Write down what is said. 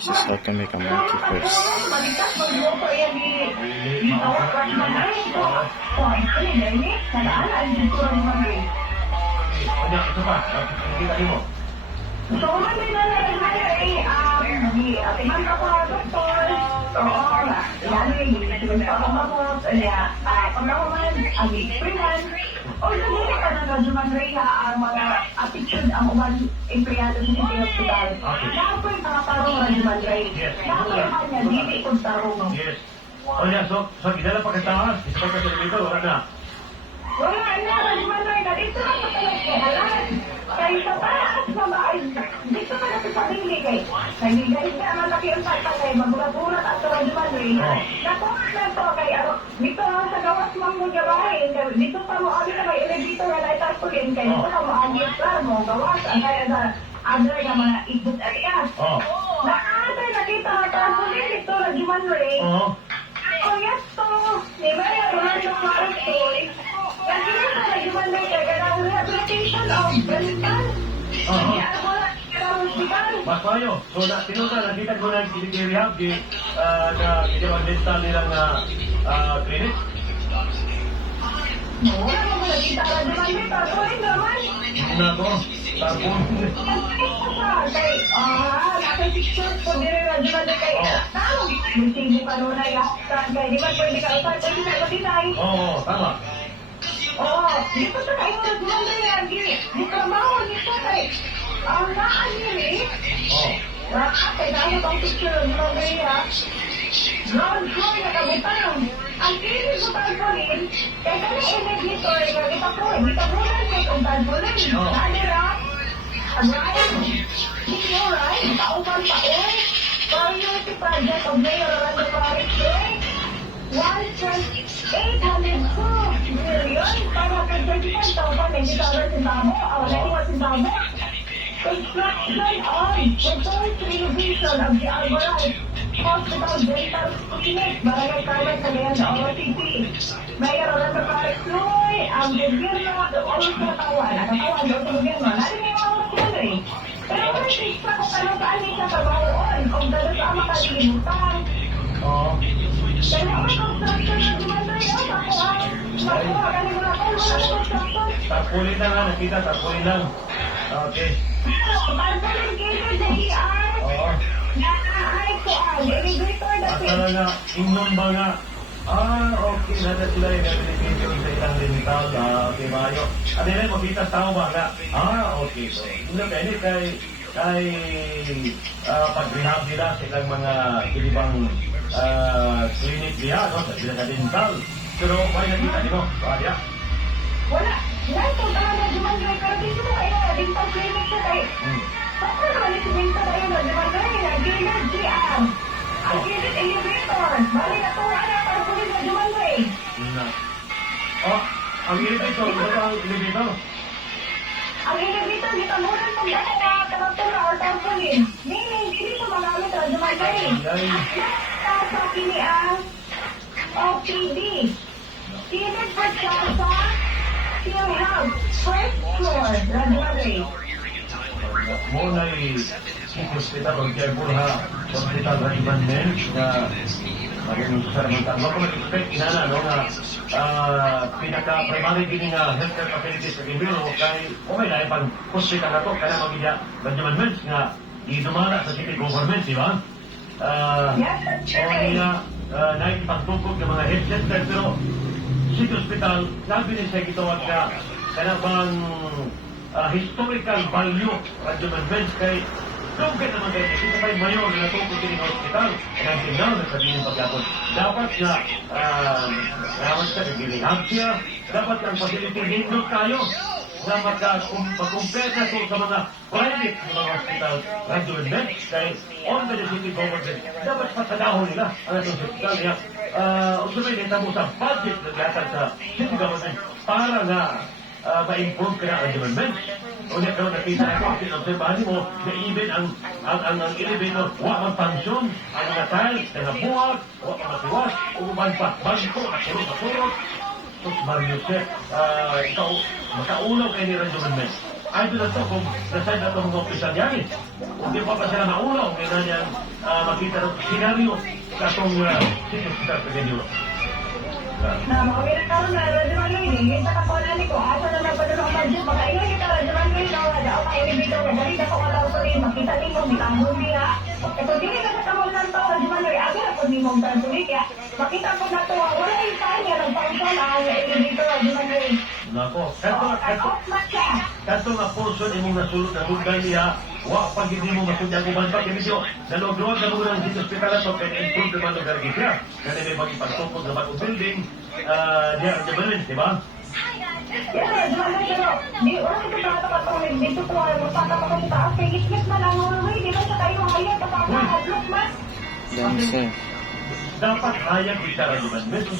Isa-start kami ka monkey first. So, may nalalayo di atiman ka po, doktor. Oo, yan yung pa kumabot, pagkakuman, ang iprihan. O, hindi ka na naduman rin ang mga attitude ang uman empleyado sa City Hospital. Dapat mga parong naduman rin. Dapat kanya, hindi ikong tarong. Yes. O niya, so gidala pa kasama, isa pa kasi dito, wala na. Wala na, naduman rin. Dito na sa talaga, kaya sa taas na ba, dito na sa sarili kay nagigay na malaki ang tatay, magulat-ulat at naduman rin. Nakuha na to kay, dito na sa gawas mong mga bahay, dito pa mo, abi na may elevator na itarpulin, kaya dito na mo, agit na mo, gawas, ang kaya sa other na mga ibut at iyan. Nakatay, nakita na tarpulin, dito na duman rin. O yes to, di ba yung Rolando Maratoy? Kasi nasa naduman rin, kaya ng rehabilitation of Balitan. Kaya wala, kaya hospital. Mas mayo. So, tinunta, nakita ko na rehab, na ginawa dental nilang clinic. Wala mo nakita na duman rin, tarpulin naman. Na ko, tapos. Nasa picture ko din na duman rin kay tao. Musibo ka nun ay yaktan kay, di ba pwede ka usay, pwede ka matinay. Oo, tama. Oo, dito sa kayo na duman rin yan, di trabaho dito kay, naan yun eh. Kay dahil itong picture na duman rin yan. Ground floor na kabutang. Ang kinis mo tarpulin, kaya kami elevator, itapunan mo itong tarpulin. Nadira, right? Hindi right? Paupan pa eh. Priority project of Mayor Rolando Maritoy. 1,802 million para kay 35,000 centavo. Naiwan centavo. Construction on proposed renovation of the Alvarez Hospital Dental Clinic, Barangay Carmen, Cagayan de Oro City. Mayor Rolando Maritoy, ang gobyerno at oras na tawan. Nakatawan doon sa gobyerno. Natin yung mga oras eh. Pero kung isa ko kano saan niya sa baon, kung gano'n sa makalimutan. Pero ang construction na dumanda yun, makuha ka ni mga kung wala construction. Tarpulin na nga, nakita, tarpulin lang. Okay. Tarpulin kayo sa ER. Ay ko elevator na Asala nga, inom ba nga? Okay, nada sila yung rehabilitation sa ilang limital. Okay, mayo. At yun, makita tao ba nga? Okay. So, hindi kay pag-rehab nila sa ilang mga ibang clinic niya, no? Sa ilang dental. Pero, may nakita nyo? Kaya? wala. Yan po talaga dumanda. Pero dito mo kayo, dental clinic siya kayo. Bakit naman yung dental kayo na dumanda na gilid GR. Ang gilid elevator. Bali na to, para pulis na dumanda eh. Ang elevator, ano ba ang elevator? Ang elevator, dito muna pag dahil na karaktura o tarpaulin. Hindi po magamit o dumanda eh. At sa kini ang OPD. Gilid for Plaza, PhilHealth, first floor, Radway. Mo na hospital o Jaypur ha, hospital recommendment na maging sa ramang ko mag-expect inana no na pinaka-primary gini nga healthcare facilities sa Kimbiro kay may na pang hospital na to kaya magigya recommendments nga idumala sa city government, di ba? O niya naipagtukog ng mga health center pero city hospital sabi niya sa gitawag ka kaya bang historical value recommendments kay Tungkol naman kayo, isa pa yung mayor na natungkol din ng hospital. Kaya ang tingnan, nagsabihin pagkapon. Dapat na, dapat ka, nag-rehab siya. Dapat ang facility nindot tayo. Dapat ka, pag-compare to sa mga private na mga hospital recommendment. Kaya, on the city government, dapat pasadahon nila ang atong hospital niya. Usapin, nita mo sa budget na gatag sa city government para nga ma-improve ka na ang recommendment. Ulit ka nakita ko, sinobserbahan mo na even ang elevator, wak mag-function, ang mga tiles, na buwag, wak matiwas, uban pa, bagko, at surot. Sus, Mario Seth, ikaw, makaunaw kayo ni recommendment. ay doon na to kung nasay na itong mga opisyal yan eh. Kung di pa pa sila maulaw, kaya na niyan makita ng senaryo sa itong sitio sa Pagkanyo. Na mga pinagkaroon na radyo man yun eh. Yung takapunan ko, asa naman pa doon ang budget. Mga ilo kita radyo man yun. Wala ako kayo ibig daw. Dali na ko wala ko rin. Makita ni mo, bitambol niya. E kung dili ka sa kamulan to, radyo man yun. Abi na po ni mong tantulik ya. Makita ko na to, wala yung kanya. Nagpausan ang elevator radyo man yun. Nako, Off man siya. kato nga portion imong nasulot na lugay niya, wa pag hindi mo masudya ko banpa, kaya medyo nalog-log na mo ng dito hospital na to, kaya improve naman ng gargitya. Kasi may mag-ipagtungkod sa bagong building, diya ang jabalin, di ba? Yan, radyo man yun. Pero, di, wala ito sa katapatuloy. Dito po, magpata pa kasi taas. Kaya gitgit man ang uloy. Di ba siya kayo hayat? Kapag hadlok man. Dancer. Dapat hayag kita, Radyo Man.